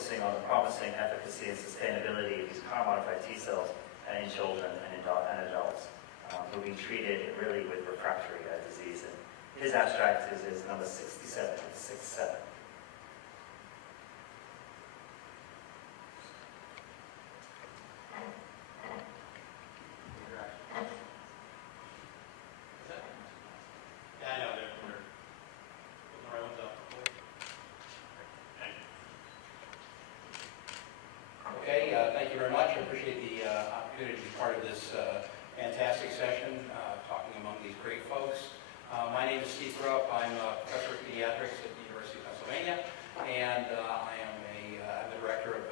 focusing on the promising efficacy and sustainability of these CAR-modified T cells in children and adults who have been treated really with refractory disease. And his abstract is number 67, 67. Thank you very much. I appreciate the opportunity to be part of this fantastic session, talking among these great folks. My name is Stephan Grupp. I'm a professor of pediatrics at the University of Pennsylvania, and I am I'm the director of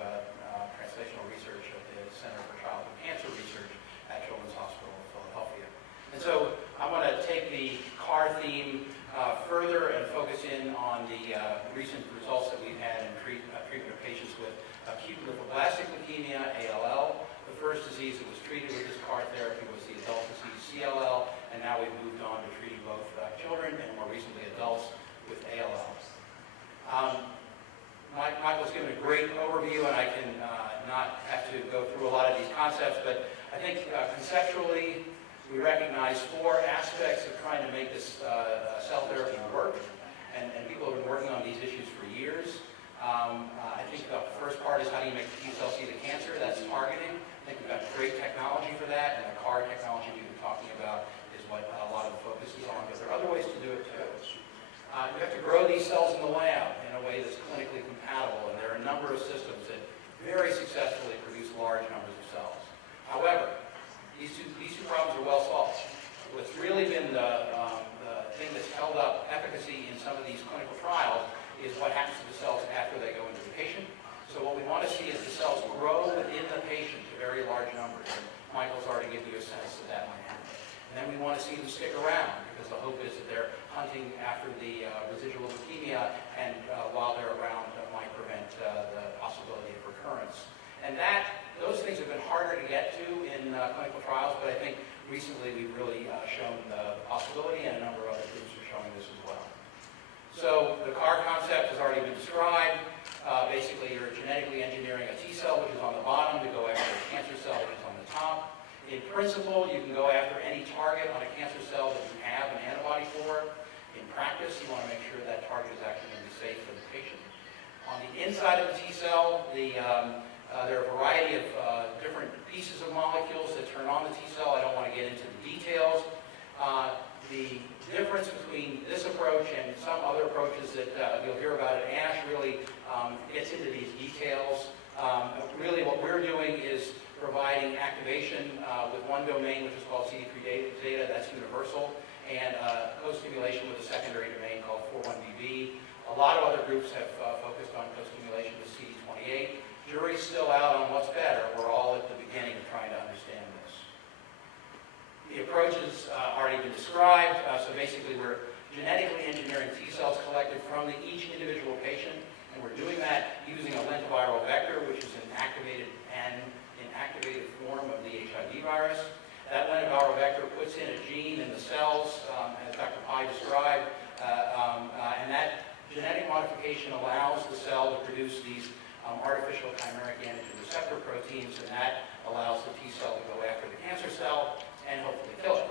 translational research at the Center for Childhood Cancer Research at Children's Hospital of Philadelphia. And so I want to take the CAR theme further and focus in on the recent results that we've had in treatment of patients with acute lymphoblastic leukemia, ALL. The first disease that was treated with this CAR therapy was the adult disease CLL, and now we've moved on to treating both children and more recently adults with ALL. Michael's given a great overview, and I can not have to go through a lot of these concepts, but I think conceptually we recognize four aspects of trying to make this cell therapy work, and people have been working on these issues for years. I think the first part is how do you make the T cell see the cancer? That's targeting. I think we've got great technology for that, and the CAR technology we've been talking about is what a lot of the focus is on, but there are other ways to do it too. You have to grow these cells in the lab in a way that's clinically compatible, and there are a number of systems that very successfully produce large numbers of cells. However, these two problems are well solved. What's really been the thing that's held up efficacy in some of these clinical trials is what happens to the cells after they go into the patient. So what we want to see is the cells grow within the patient to very large numbers. And Michael's already given you a sense that that might happen. And then we want to see them stick around, because the hope is that they're hunting after the residual leukemia, and while they're around might prevent the possibility of recurrence. And those things have been harder to get to in clinical trials, but I think recently we've really shown the possibility, and a number of other groups are showing this as well. So the CAR concept has already been described. Basically, you're genetically engineering a T cell, which is on the bottom, to go after a cancer cell, which is on the top. In principle, you can go after any target on a cancer cell that you have an antibody for. In practice, you want to make sure that target is actually going to be safe for the patient. On the inside of the T cell, there are a variety of different pieces of molecules that turn on the T cell. I don't want to get into the details. The difference between this approach and some other approaches that you'll hear about at ASH really gets into these details. Really what we're doing is providing activation with one domain, which is called CD3 zeta, that's universal, and co-stimulation with a secondary domain called 4-1BB. A lot of other groups have focused on co-stimulation with CD28. Jury's still out on what's better. We're all at the beginning of trying to understand this. The approach has already been described. So basically, we're genetically engineering T cells collected from each individual patient, and we're doing that using a lentiviral vector, which is an activated form of the HIV virus. That lentiviral vector puts in a gene in the cells, as Dr. Pai described, and that genetic modification allows the cell to produce these artificial Chimeric-Antigen-Receptor proteins, and that allows the T cell to go after the cancer cell and hopefully kill it.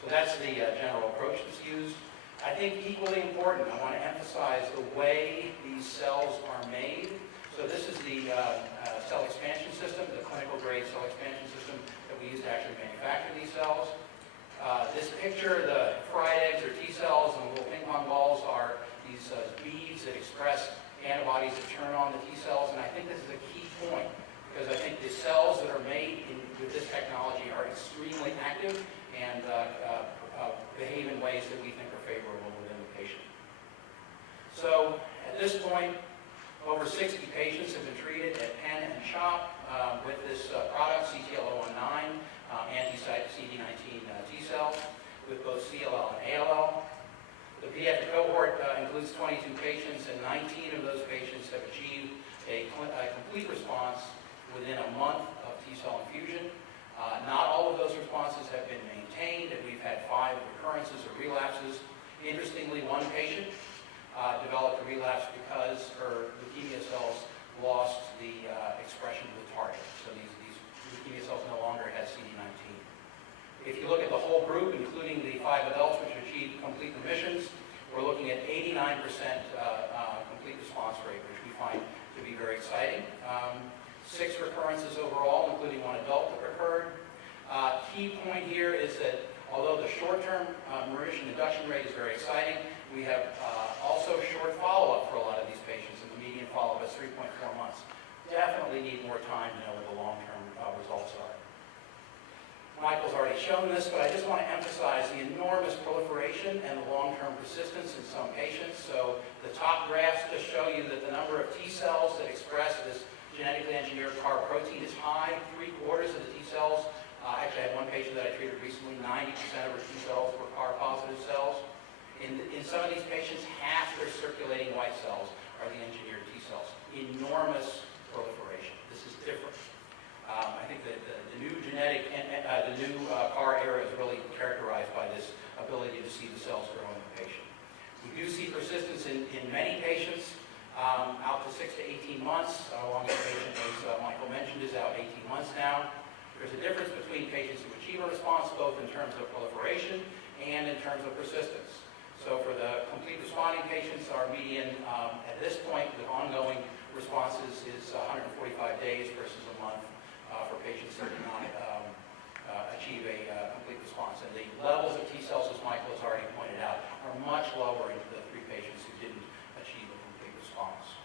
So that's the general approach that's used. I think equally important, I want to emphasize the way these cells are made. So this is the cell expansion system, the clinical grade cell expansion system that we use to actually manufacture these cells. This picture, the fried eggs or T cells and the little ping pong balls are these beads that express antibodies that turn on the T cells, and I think this is a key point, because I think the cells that are made with this technology are extremely active and behave in ways that we think are favorable within the patient. So at this point, over 60 patients have been treated at Penn and CHOP with this product, CTL-019, anti-CD19 T cells, with both CLL and ALL. The pediatric cohort includes 22 patients, and 19 of those patients have achieved a complete response within a month of T cell infusion. Not all of those responses have been maintained, and we've had 5 recurrences or relapses. Interestingly, one patient developed a relapse because her leukemia cells lost group, including the 5 adults which achieved complete remissions, we're looking at 89% complete response rate, which we find to be very exciting. 6 recurrences overall, including 1 adult that recurred. Key point here is that although the short-term remission induction rate is very exciting, we have also short follow-up for a lot of these patients, and the median follow-up is 3.4 months. Definitely need more time to know what the long-term results are. Michael's already shown this, but I just want to emphasize the enormous proliferation and the long-term persistence in some patients. So the top graphs just show you that the number of T cells that express this genetically engineered CAR protein is high. 3/4 of the T cells, actually I had one patient that I treated recently, 90% of her T cells were CAR positive cells. In some of these patients, half their circulating white cells are the engineered T cells. Enormous proliferation. This is different. I think that the new genetic, the new CAR era is really characterized by this ability to see the cells grow in the patient. We do see persistence in many patients out to 6 to 18 months. Our longest patient, as Michael mentioned, is out 18 months now. There's a difference between patients who achieve a response, both in terms of proliferation and in terms of persistence. So for the complete responding patients, our median at this point with ongoing responses is 145 days versus a month for patients who do not achieve a complete response. And the levels of T cells, as Michael has already pointed out, are much lower in the 3 patients who didn't achieve a complete response.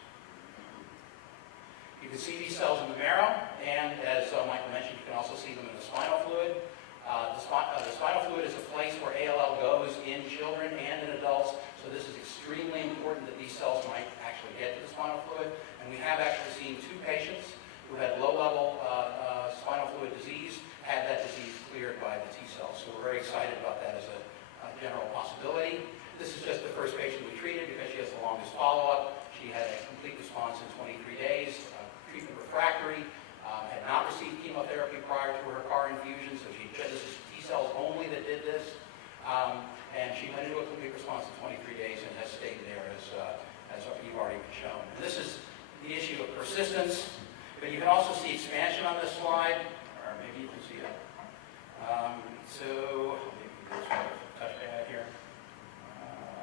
You can see these cells in the marrow, and as Michael mentioned, you can also see them in the spinal fluid. The spinal fluid is a place where ALL goes in children and in adults, so this is extremely important that these cells might actually get to the spinal fluid. And we have actually seen 2 patients who had low-level spinal fluid disease, had that disease cleared by the T cells. So we're very excited about that as a general possibility. This is just the first patient we treated because she has the longest follow-up. She had a complete response in 23 days, treatment refractory, had not received chemotherapy prior to her CAR infusion, so this is T cells only that did this. And she went into a complete response in 23 days and has stayed there as you've already shown. And this is the issue of persistence. But you can also see expansion on this slide, or maybe you can see it. So, maybe this one, touchpad here.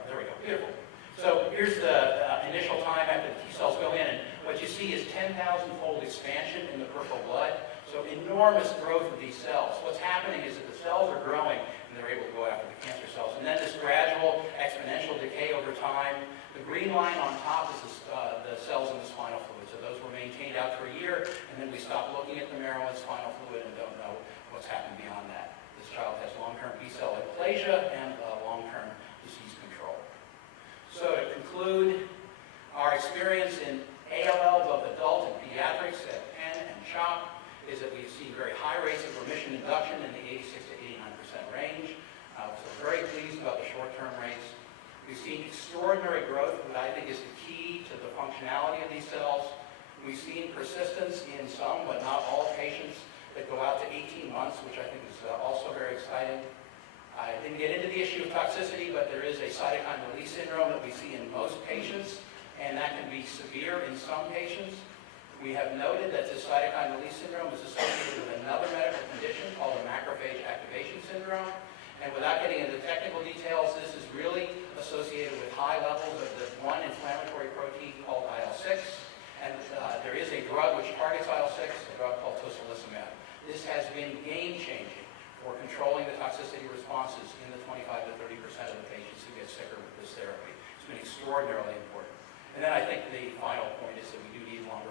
There we go, beautiful. So here's the initial time after the T cells go in, and what you see is 10,000-fold expansion in the peripheral blood. So enormous growth of these cells. What's happening is that the cells are growing, and they're able to go after the cancer cells. And then this gradual exponential decay over time. The green line on top is the cells in the spinal fluid. So those were maintained out for a year, and then we stopped looking at the marrow and spinal fluid and don't know what's happened beyond that. This child has long-term B-cell aplasia and long-term disease control. So to conclude, our experience in ALL, both adult and pediatrics at Penn and CHOP, is that we've seen very high rates of remission induction in the 86 to 89% range. So we're very pleased about the short-term rates. We've seen extraordinary growth, which I think is the key to the functionality of these cells. We've seen persistence in some, but not all patients that go out to 18 months, which I think is also very exciting. I didn't get into the issue of toxicity, but there is a cytokine release syndrome that we see in most patients, and that can be severe in some patients. We have noted that this cytokine release syndrome is associated with another medical condition called a macrophage activation syndrome. And without getting into the technical details, this is really associated with high levels of the one inflammatory protein called IL-6. And there is a drug which targets IL-6, a drug called tocilizumab. This has been game-changing for controlling the toxicity responses in the 25 to 30% of the patients who get sicker with this therapy. It's been extraordinarily important. And then I think the final point is that we do need longer